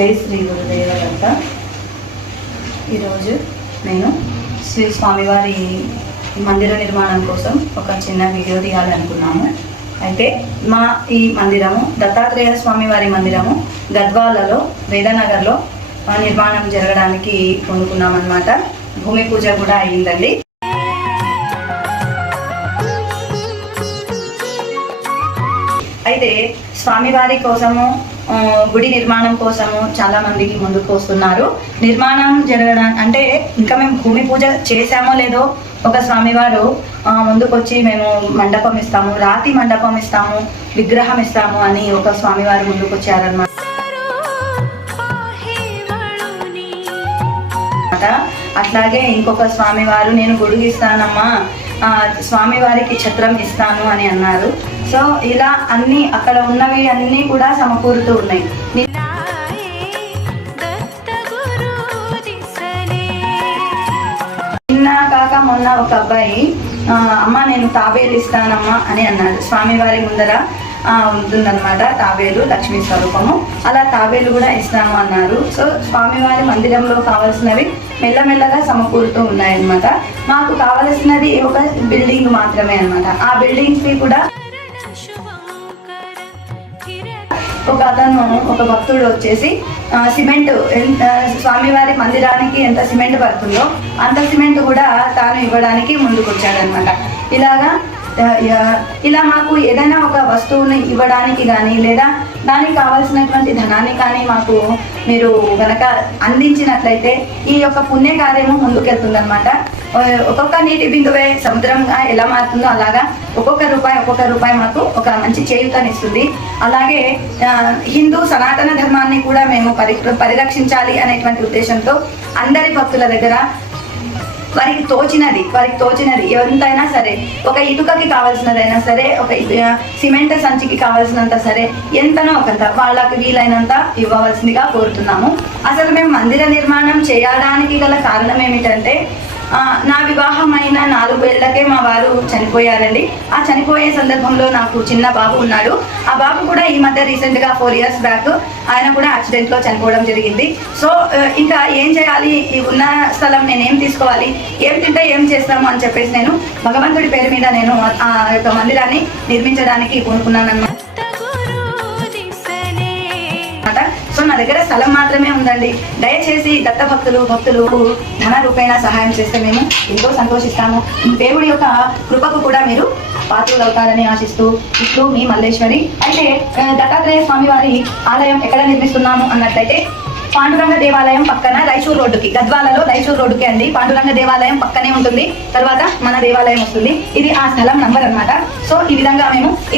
జై శ్రీ గురుదేవ దత్త. ఈరోజు నేను శ్రీ స్వామివారి మందిర నిర్మాణం కోసం ఒక చిన్న వీడియో తీయాలనుకున్నాము. అయితే మా ఈ మందిరము దత్తాత్రేయ స్వామివారి మందిరము గద్వాలలో వేదనగర్లో నిర్మాణం జరగడానికి కొనుక్కున్నామన్నమాట. భూమి పూజ కూడా అయ్యిందండి. అయితే స్వామివారి కోసము గుడి నిర్మాణం కోసము చాలా మందికి ముందుకు వస్తున్నారు. నిర్మాణం జరగడం అంటే ఇంకా మేము భూమి పూజ చేసామో లేదో ఒక స్వామివారు ముందుకు వచ్చి మేము మండపం ఇస్తాము, రాతి మండపం ఇస్తాము, విగ్రహం ఇస్తాము అని ఒక స్వామివారు ముందుకు వచ్చారన్నమాట. అట్లాగే ఇంకొక స్వామివారు నేను గొడుగు ఇస్తానమ్మా, స్వామివారికి ఛత్రం ఇస్తాను అని అన్నారు. సో ఇలా అన్ని అక్కడ ఉన్నవి అన్నీ కూడా సమకూరుతూ ఉన్నాయి. నిన్న కాక మొన్న ఒక అబ్బాయి అమ్మ నేను తాబేలు ఇస్తానమ్మా అని అన్నాడు. స్వామివారి ముందర ఉంటుందన్నమాట తాబేలు, లక్ష్మీ స్వరూపము. అలా తాబేలు కూడా ఇస్తాము అన్నారు. సో స్వామివారి మందిరంలో కావాల్సినవి మెల్లమెల్లగా సమకూరుతూ ఉన్నాయన్నమాట. మాకు కావలసినది ఒక బిల్డింగ్ మాత్రమే అన్నమాట. ఆ బిల్డింగ్స్కి కూడా ఒక భక్తుడు వచ్చేసి సిమెంట్ స్వామివారి మందిరానికి ఎంత సిమెంట్ పడుతుందో అంత సిమెంట్ కూడా తాను ఇవ్వడానికి ముందుకు వచ్చాడనమాట. ఇలా మాకు ఏదైనా ఒక వస్తువుని ఇవ్వడానికి కానీ లేదా దానికి కావాల్సినటువంటి ధనాన్ని కానీ మాకు మీరు గనక అందించినట్లయితే ఈ యొక్క పుణ్య కార్యము ముందుకెళ్తుందనమాట. ఒక్కొక్క నీటి బిందువే సముద్రంగా ఎలా మారుతుందో అలాగా ఒక్కొక్క రూపాయి మాకు ఒక మంచి చేయూతనిస్తుంది. అలాగే హిందూ సనాతన ధర్మాన్ని కూడా మేము పరిరక్షించాలి అనేటువంటి ఉద్దేశంతో అందరి భక్తుల దగ్గర వారికి తోచినది ఎంతైనా సరే, ఒక ఇటుకకి కావాల్సినదైనా సరే, ఒక సిమెంట్ సంచికి కావాల్సినంత సరే, ఎంతనో ఒకంత వాళ్ళకి వీలైనంత ఇవ్వవలసిందిగా కోరుతున్నాము. అసలు మేము మందిర నిర్మాణం చేయడానికి గల కారణం ఏమిటంటే నా వివాహం అయిన 4 ఏళ్లకే మా వారు చనిపోయారండి. ఆ చనిపోయే సందర్భంలో నాకు చిన్న బాబు ఉన్నాడు. ఆ బాబు కూడా ఈ మధ్య రీసెంట్గా 4 years బ్యాక్ ఆయన కూడా యాక్సిడెంట్లో చనిపోవడం జరిగింది. సో ఇంకా ఏం చేయాలి, ఉన్న స్థలం నేనేం తీసుకోవాలి, ఏం తింటే ఏం చేస్తాము అని చెప్పేసి నేను భగవంతుడి పేరు మీద నేను ఆ యొక్క మందిరాన్ని నిర్మించడానికి కొనుక్కున్నానన్నమాట. సో నా దగ్గర స్థలం మాత్రమే ఉందండి. దయచేసి దత్త భక్తులు ధన రూపేణ సహాయం చేస్తే మేము ఎంతో సంతోషిస్తాము. దేవుడి యొక్క కృపకు కూడా మీరు పాత్రలు అవుతారని ఆశిస్తూ ఇట్లు మీ మల్లేశ్వరి. అయితే దత్తాత్రేయ స్వామివారి ఆలయం ఎక్కడ నిర్మిస్తున్నాము అన్నట్లయితే పాండురంగ దేవాలయం పక్కన రైచూర్ రోడ్డుకి, గద్వాలలో రైచూర్ రోడ్డుకి అండి. పాండురంగ దేవాలయం పక్కనే ఉంటుంది. తర్వాత మన దేవాలయం వస్తుంది. ఇది ఆ స్థలం నంబర్ అనమాట. సో ఈ విధంగా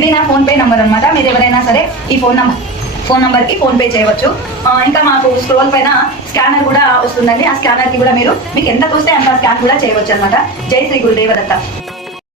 ఇది నా ఫోన్పే నంబర్ అనమాట. మీరు ఎవరైనా సరే ఈ ఫోన్ నంబర్కి ఫోన్పే చేయవచ్చు. ఇంకా మాకు స్క్రోల్ పైన స్కానర్ కూడా వస్తుందండి. ఆ స్కానర్కి కూడా మీకు ఎంత తోస్తే అంత స్కాన్ కూడా చేయవచ్చు అనమాట. జై శ్రీ గురుదేవ దత్త.